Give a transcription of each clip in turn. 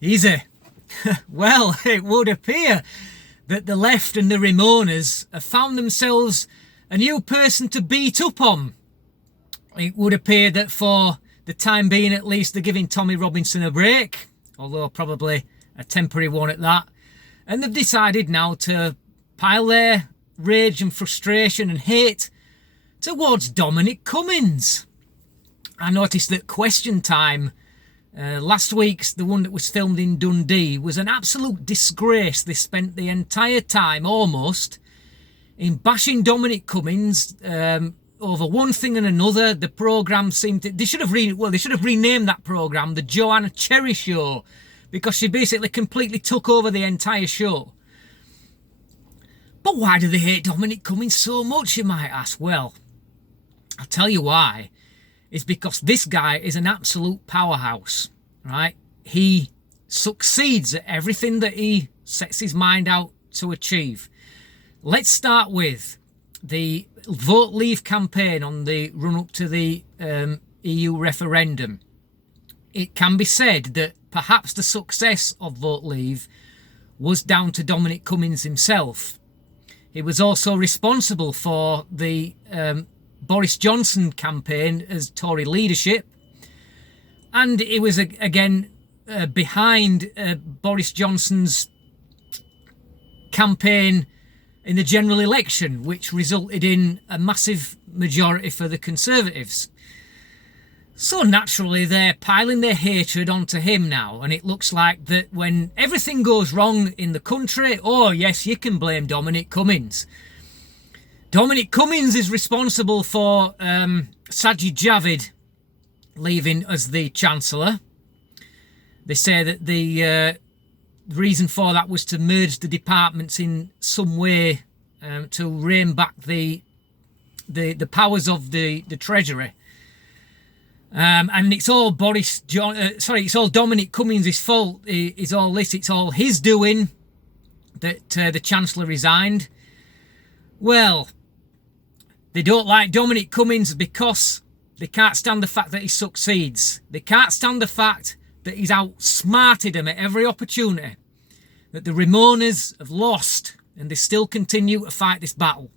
Easy. Well, it would appear that the left and the Remoaners have found themselves a new person to beat up on. It would appear that for the time being at least they're giving Tommy Robinson a break, although probably a temporary one at that. And they've decided now to pile their rage and frustration and hate towards Dominic Cummings. I noticed that Question Time, last week's, the one that was filmed in Dundee, was an absolute disgrace. They spent the entire time almost in bashing Dominic Cummings over one thing and another. The programme seemed to... They should have renamed that programme the Joanna Cherry Show, because she basically completely took over the entire show. But why do they hate Dominic Cummings so much, you might ask? Well, I'll tell you why. It's because this guy is an absolute powerhouse, right? He succeeds at everything that he sets his mind out to achieve. Let's start with the Vote Leave campaign on the run-up to the EU referendum. It can be said that perhaps the success of Vote Leave was down to Dominic Cummings himself. He was also responsible for the Boris Johnson campaign as Tory leadership, and it was again behind Boris Johnson's campaign in the general election, which resulted in a massive majority for the Conservatives. So naturally they're piling their hatred onto him now, and it looks like that when everything goes wrong in the country, oh yes, you can blame Dominic Cummings. Dominic Cummings is responsible for Sajid Javid leaving as the Chancellor. They say that the reason for that was to merge the departments in some way to rein back the powers of the Treasury. And it's all it's all Dominic Cummings' fault. It's all this. It's all his doing that the Chancellor resigned. Well, they don't like Dominic Cummings because they can't stand the fact that he succeeds. They can't stand the fact that he's outsmarted them at every opportunity. That the Remoaners have lost and they still continue to fight this battle.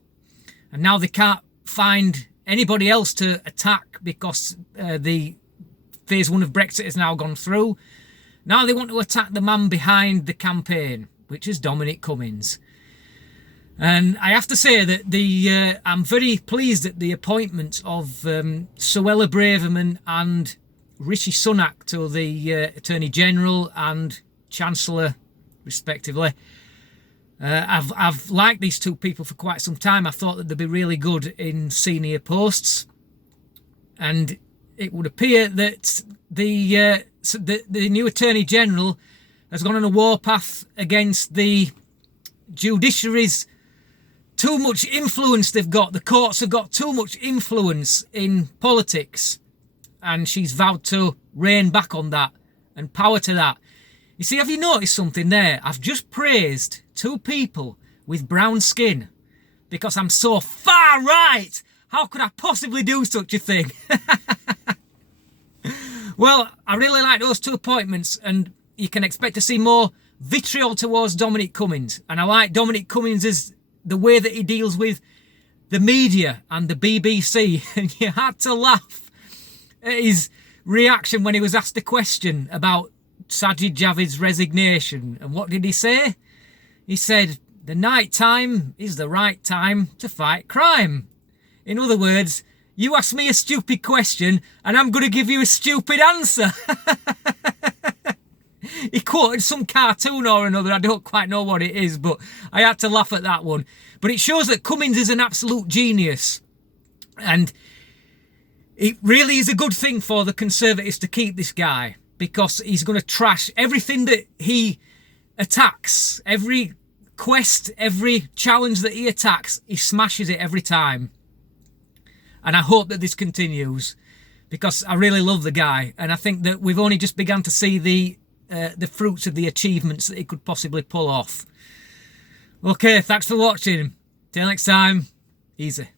And now they can't find anybody else to attack because the phase 1 of Brexit has now gone through. Now they want to attack the man behind the campaign, which is Dominic Cummings. And I have to say that I'm very pleased at the appointments of Suella Braverman and Rishi Sunak to the Attorney General and Chancellor, respectively. I've liked these two people for quite some time. I thought that they'd be really good in senior posts, and it would appear that the new Attorney General has gone on a warpath against the judiciary's too much influence they've got. The courts have got too much influence in politics, and she's vowed to rein back on that and power to that. You see, have you noticed something there? I've just praised two people with brown skin because I'm so far right. How could I possibly do such a thing? Well, I really like those two appointments, and you can expect to see more vitriol towards Dominic Cummings. And I like Dominic Cummings' the way that he deals with the media and the BBC. And you had to laugh at his reaction when he was asked a question about Sajid Javid's resignation. And what did he say? He said, "The night time is the right time to fight crime." In other words, you ask me a stupid question and I'm going to give you a stupid answer. He quoted some cartoon or another. I don't quite know what it is, but I had to laugh at that one. But it shows that Cummings is an absolute genius. And it really is a good thing for the Conservatives to keep this guy, because he's going to trash everything that he attacks. Every quest, every challenge that he attacks, he smashes it every time. And I hope that this continues, because I really love the guy. And I think that we've only just begun to see the fruits of the achievements that he could possibly pull off. Okay, thanks for watching. Till next time, easy.